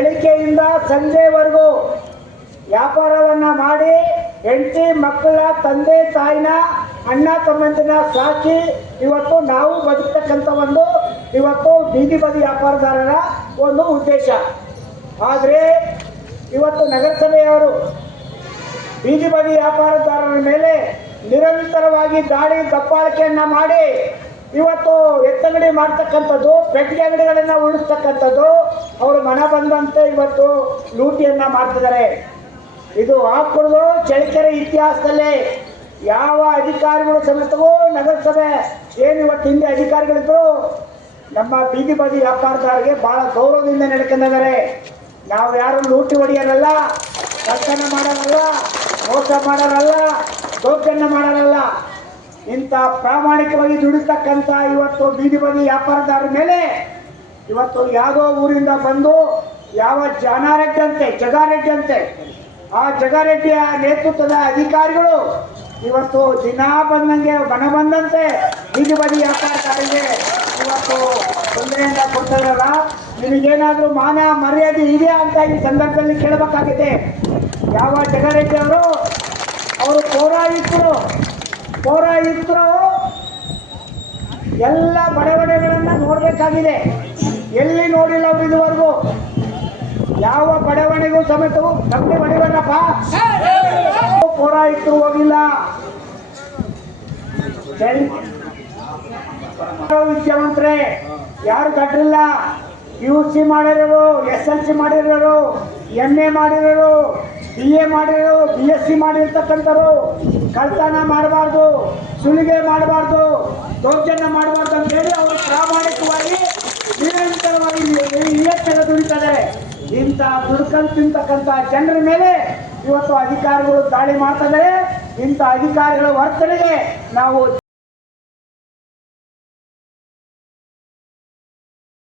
ಬೆಳಿಗ್ಗೆಯಿಂದ ಸಂಜೆವರೆಗೂ ವ್ಯಾಪಾರವನ್ನ ಮಾಡಿ ಹೆಂಡತಿ, ಮಕ್ಕಳ, ತಂದೆ, ತಾಯಿನ, ಅಣ್ಣ ತಮ್ಮಂದಿನ ಸಾಕಿ ಇವತ್ತು ನಾವು ಬದುಕ್ತಕ್ಕಂಥ ಒಂದು ಇವತ್ತು ಬೀದಿ ಬದಿ ವ್ಯಾಪಾರದಾರರ ಒಂದು ಉದ್ದೇಶ. ಆದರೆ ಇವತ್ತು ನಗರಸಭೆಯವರು ಬೀದಿ ಬದಿ ವ್ಯಾಪಾರದಾರರ ಮೇಲೆ ನಿರಂತರವಾಗಿ ದಾಳಿ ದಪ್ಪಾಳಿಕೆಯನ್ನು ಮಾಡಿ ಇವತ್ತು ಎತ್ತಂಗಡಿ ಮಾಡ್ತಕ್ಕಂಥದ್ದು ಪೆಟ್ಟಿಗೆ ಅಂಗಡಿಗಳನ್ನ ಉಳಿಸ್ತಕ್ಕಂಥದ್ದು, ಅವರು ಮನ ಬಂದಂತೆ ಇವತ್ತು ಲೂಟಿಯನ್ನ ಮಾಡ್ತಿದ್ದಾರೆ. ಇದು ಹಾಕೊಳ್ಳೋ ಚಳಿಕೆರೆ ಇತಿಹಾಸದಲ್ಲೇ ಯಾವ ಅಧಿಕಾರಿಗಳು ಸಮೇತವೋ ನಗರಸಭೆ ಏನು ಇವತ್ತು ಹಿಂದೆ ಅಧಿಕಾರಿಗಳಿದ್ರು, ನಮ್ಮ ಬೀದಿ ಬದಿ ವ್ಯಾಪಾರದಾರರಿಗೆ ಬಹಳ ಗೌರವದಿಂದ ನಡ್ಕೊಂಡಿದ್ದಾರೆ ನಾವು ಯಾರು ಲೂಟಿ ಹೊಡೆಯೋರಲ್ಲ, ಕಳ್ತನ ಮಾಡೋರಲ್ಲ, ಮೋಸ ಮಾಡೋರಲ್ಲ, ದೌರ್ಜನ್ಯ ಮಾಡೋರಲ್ಲ. ಇಂಥ ಪ್ರಾಮಾಣಿಕವಾಗಿ ದುಡಿತಕ್ಕಂಥ ಇವತ್ತು ಬೀದಿ ಬದಿ ವ್ಯಾಪಾರದಾರ ಮೇಲೆ ಇವತ್ತು ಯಾವುದೋ ಊರಿಂದ ಬಂದು ಯಾವ ಜಾನಾರೆಡ್ಡಿ ಅಂತೆ ಜಗಾರೆಡ್ಡಿ ಅಂತೆ ಆ ಜಗಾರೆಡ್ಡಿಯ ನೇತೃತ್ವದ ಅಧಿಕಾರಿಗಳು ಇವತ್ತು ದಿನ ಬಂದಂಗೆ ಮನ ಬಂದಂತೆ ಬೀದಿ ಬದಿ ವ್ಯಾಪಾರದಾರಿಗೆ ಇವತ್ತು ತೊಂದರೆಯಿಂದ ಕೊಡ್ತಾರಲ್ಲ? ನಿಮಗೇನಾದರೂ ಮಾನ ಮರ್ಯಾದೆ ಇದೆಯಾ ಅಂತ ಈ ಸಂದರ್ಭದಲ್ಲಿ ಕೇಳಬೇಕಾಗಿದೆ. ಯಾವ ಜಗಾರೆಡ್ಡಿ ಅವರು ಅವರು ಪೌರಾಯುಕ್ತರು ಪೌರಾಯುಕ್ತರು ಎಲ್ಲ ಬಡವಣೆಗಳನ್ನು ನೋಡಬೇಕಾಗಿದೆ. ಎಲ್ಲಿ ನೋಡಿಲ್ಲ ಅವರು ಇದುವರೆಗೂ? ಯಾವ ಬಡವಣೆಗೂ ಸಮೇತವು ಕಮ್ಮಿ ಬಡವಣ್ಣಪ್ಪ ಪೌರಾಯುಕ್ತರು ಹೋಗಿಲ್ಲ. ವಿದ್ಯಾವಂತರೇ ಯಾರು ಕಟ್ಟಿಲ್ಲ? ಯು ಸಿ ಮಾಡಿರೋರು ಎಸ್ ಎಲ್ ಸಿ ಮಾಡಿರೋರು ಎಂ ಎ ಮಾಡಿರೋರು ಬಿ ಎ ಮಾಡಿರೋರು ಬಿ ಎಸ್ ಸಿ ಮಾಡಿರ್ತಕ್ಕಂಥವ್ರು, ಕಳ್ತನ ಮಾಡಬಾರ್ದು, ಸುಲಿಗೆ ಮಾಡಬಾರ್ದು, ದೌರ್ಜನ್ಯ ಮಾಡಬಾರ್ದು ಅಂತ ಹೇಳಿ ಅವರು ಪ್ರಾಮಾಣಿಕವಾಗಿ ನಿರಂತರವಾಗಿ ಇಲೆಕ್ಷನ್ ದುಡಿತಾರೆ. ಇಂಥ ದುಡ್ಕೊಂಡು ತಿಂತಕ್ಕಂಥ ಜನರ ಮೇಲೆ ಇವತ್ತು ಅಧಿಕಾರಿಗಳು ದಾಳಿ ಮಾಡ್ತಿದ್ದಾರೆ ಇಂಥ ಅಧಿಕಾರಿಗಳ ವರ್ತನೆಗೆ ನಾವು